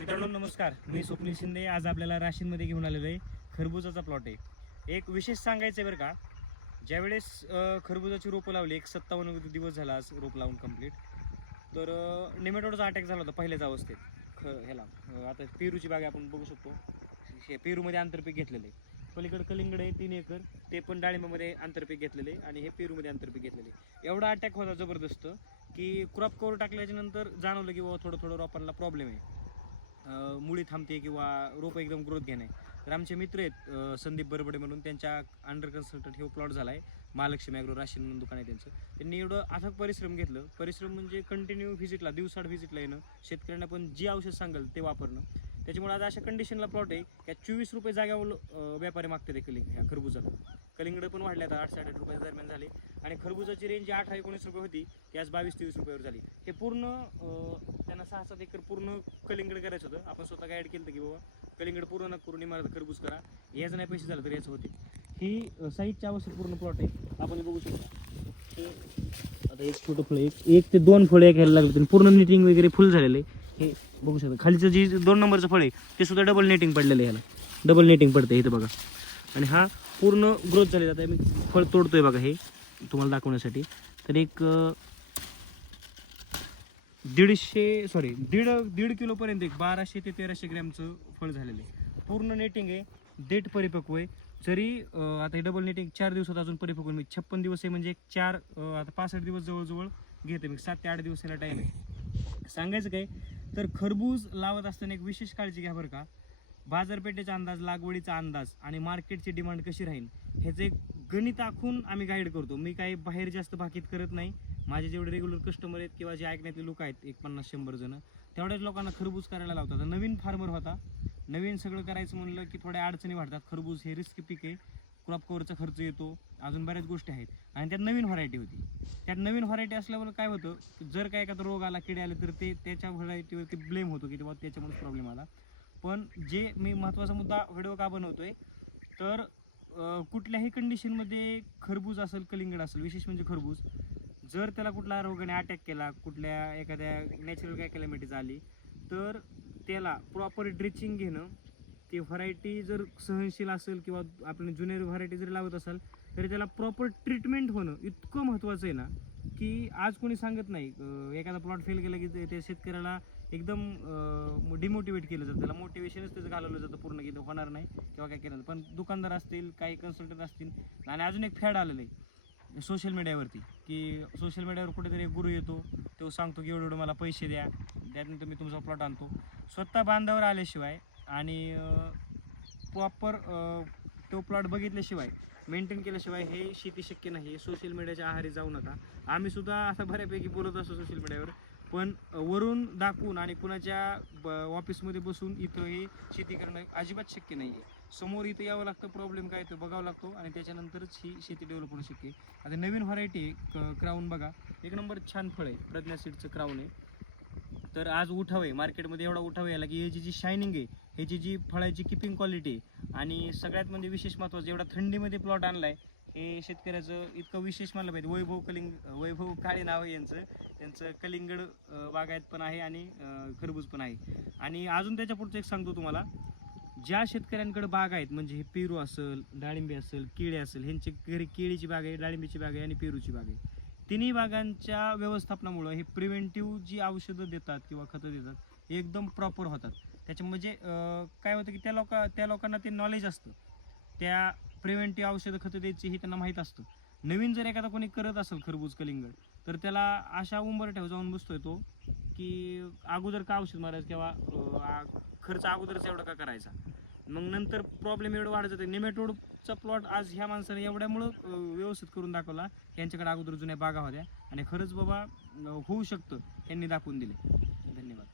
मित्रांनो नमस्कार. मी स्वप्नील शिंदे. आज आपल्याला राशींमध्ये घेऊन आलेलो आहे. खरबुजाचा प्लॉट आहे. एक विशेष सांगायचं आहे बरं का ज्यावेळेस खरबुजाची रोपं लावली एक सत्तावन्न दिवस झाला आज रोप लावून कंप्लीट तर निमेटोडचा अटॅक झाला होता पहिल्याच अवस्थेत. ख ह्याला आता पेरूची बाग आपण बघू शकतो. हे पेरूमध्ये आंतरपीक घेतलेलं आहे. पलीकडे कलिंगड आहे तीन एकर. ते पण डाळिंबामध्ये आंतरपीक घेतलेले आणि हे पेरूमध्ये आंतरपीक घेतलेले एवढा अटॅक होता जबरदस्त की क्रॉप कवर टाकल्याच्या नंतर जाणवलं की बाबा थोडं थोडं रोपांना प्रॉब्लेम आहे. मुळी थांबते किंवा रोप एकदम ग्रोथ घेणे. तर आमचे मित्र आहेत संदीप बरबडे म्हणून. त्यांच्या अंडर कन्सल्टंट हे प्लॉट झाला आहे महालक्ष्मी ॲग्रो राशन म्हणून दुकान आहे त्यांचं. त्यांनी एवढं अथक परिश्रम घेतलं. परिश्रम म्हणजे कंटिन्यू व्हिजिटला दिवसाड व्हिजिटला येणं. शेतकऱ्यांना पण जी औषध सांगेल ते वापरणं. त्याच्यामुळे आज अशा कंडिशनला प्लॉट आहे. की चोवीस रुपये जाग्यावर व्यापारी मागते ते कलिंग ह्या खरबुजाला. कलिंगड पण वाढले आता आठशे आठ साडेआठ रुपये दरम्यान झाले. आणि खरबुजाची रेंज जी अठरा एकोणीस रुपये होती ती आज बावीस तेवीस रुपयावर झाली. हे पूर्ण त्यांना सहा सात एकर पूर्ण कलिंगड करायचं होतं. आपण स्वतः गाईड केलं होतं की बाबा कलिंगड पूर्ण न करून इमारत खरबूज करा. याचं नाही पैसे झालं तर याचं होते. ही साईजच्या अवस्थेत पूर्ण प्लॉट आहे. आपण बघू शकतो. आता एक छोटं फळ एक एक ते दोन फळं एक घ्यायला लागले. पूर्ण निटिंग वगैरे फुल झालेलं आहे. हे बघू शकता. खालीचं जे दोन नंबरचं फळ आहे ते सुद्धा डबल नेटिंग पडलेलं आहे ह्याला डबल नेटिंग पडतं इथं बघा. आणि हा पूर्ण ग्रोथ झालेला आता मी फळ तोडतोय बघा हे तुम्हाला दाखवण्यासाठी. तर एक दीडशे सॉरी दीड दीड किलोपर्यंत एक बाराशे ते तेराशे ग्रॅमचं फळ झालेलं आहे. पूर्ण नेटिंग आहे देठ परिपक्व आहे. जरी आता हे डबल नेटिंग चार दिवसात अजून परिपक्व आहे. छप्पन दिवस आहे म्हणजे एक चार आता पासष्ट दिवस जवळजवळ घेते मी. सात ते आठ दिवस याला टाईम आहे. सांगायचं काय तर खरबूज लावत असताना एक विशेष काळजी घ्या बरं का. बाजारपेठेचा अंदाज लागवडीचा अंदाज आणि मार्केटची डिमांड कशी राहील ह्याचं एक गणित आखून आम्ही गाईड करतो. मी काही बाहेर जास्त भाकीत करत नाही. माझे जेवढे रेग्युलर कस्टमर आहेत किंवा जे ऐकण्यातले लोक आहेत एक पन्नास शंभर जण तेवढ्याच लोकांना खरबूज करायला लावतात. नवीन फार्मर होता. नवीन सगळं करायचं म्हणलं की थोड्या अडचणी वाढतात. खरबूज हे रिस्क पीक आहे. क्रॉप कवरचा खर्च येतो. अजून बऱ्याच गोष्टी आहेत. आणि त्यात नवीन व्हरायटी होती. त्यात नवीन व्हरायटी असल्यामुळे काय होतं जर काय एखादा रोग आला किडे आले तर ते त्याच्या व्हरायटीवरती ब्लेम होतो की बाबा त्याच्यामुळे प्रॉब्लेम आला. पण जे मी महत्त्वाचा मुद्दा व्हिडिओ का आहे तर कुठल्याही कंडिशनमध्ये खरबूज असेल कलिंगड असेल विशेष म्हणजे खरबूज जर त्याला कुठला रोगाने अटॅक केला कुठल्या एखाद्या नॅचरल काय कॅलॅमिटीज आली तर त्याला प्रॉपर ड्रेचिंग घेणं ती व्हरायटी जर सहनशील असेल किंवा आपण जुनियर व्हरायटी जरी लावत असाल तरी त्याला प्रॉपर ट्रीटमेंट होणं इतकं महत्त्वाचं आहे ना की आज कोणी सांगत नाही. अं, एखादा प्लॉट फेल केला की ते- त्या शेतकऱ्याला एकदम डिमोटिवेट केलं जातं. त्याला मोटिवेशनच त्याचं घालवलं जातं पूर्ण की ते होणार नाही किंवा काय केलं पण दुकानदार असतील काही कन्सल्टंट असतील आणि अजून एक फॅड आलेलं आहे सोशल मीडियावरती की सोशल मीडियावर कुठेतरी एक गुरु येतो. तो सांगतो की एवढे एवढं मला पैसे द्या. त्यानंतर मी तुमचा प्लॉट आणतो. स्वतः बांधावर आल्याशिवाय आणि प्रॉपर तो प्लॉट बघितल्याशिवाय मेंटेन केल्याशिवाय हे शेती शक्य नाही सोशल मीडियाच्या आहारी जाऊ नका. आम्ही सुद्धा असं बऱ्यापैकी बोलत असतो सोशल मीडियावर पण वरून दाखवून आणि कुणाच्या ब- ऑफिसमध्ये बसून इथं हे शेती करणं अजिबात शक्य नाही आहे समोर इथं यावं लागतं प्रॉब्लेम काय तो बघावं लागतो आणि त्याच्यानंतरच ही शेती डेव्हलप होणं शक्य आहे. आता नवीन व्हरायटी क्राऊन बघा. एक नंबर छान फळ आहे प्रज्ञा सीडचं क्राऊन आहे. तर आज उठाव आहे. मार्केटमध्ये एवढा उठाव यायला की ह्याची जी शायनिंग आहे ह्याची जी फळाची किपिंग क्वालिटी आहे आणि सगळ्यात म्हणजे विशेष महत्त्वाचं एवढा थंडीमध्ये प्लॉट आणलाय हे शेतकऱ्याचं इतकं विशेष मानलं पाहिजे. वैभव कलिंग वैभव काळे नाव आहे यांचं. त्यांचं कलिंगड बागायत पण आहे आणि खरबूज पण आहे. आणि अजून त्याच्या पुढचं एक सांगतो तुम्हाला. ज्या शेतकऱ्यांकडे बाग आहेत म्हणजे हे पेरू असेल डाळिंबी असेल केळी असेल ह्यांची घरी केळीची बाग आहे डाळिंबीची बाग आहे आणि पेरूची बाग आहे. तिन्ही बागांच्या व्यवस्थापनामुळं हे प्रिव्हेंटिव्ह जी औषधं देतात किंवा खतं देतात हे एकदम प्रॉपर होतात. त्याच्या म्हणजे काय होतं की त्या लोक त्या लोकांना ते नॉलेज असतं. त्या प्रिव्हेंटिव्ह औषधं खतं द्यायची हे त्यांना माहीत असतं. नवीन जर एखादा कोणी करत असेल खरबूज कलिंगड तर त्याला अशा उंबरठ्याव जाऊन बसतोय तो की अगोदर का औषध मारायचं किंवा खर्च अगोदरच एवढा का करायचा? मग नंतर प्रॉब्लेम एवढं वाढत जाते निमेटोडचा प्लॉट आज ह्या माणसाने एवढ्यामुळं व्यवस्थित करून दाखवला. यांच्याकडे अगोदर जुन्या बागा होत्या. आणि खरंच बाबा होऊ शकतं. यांनी दाखवून दिले. धन्यवाद.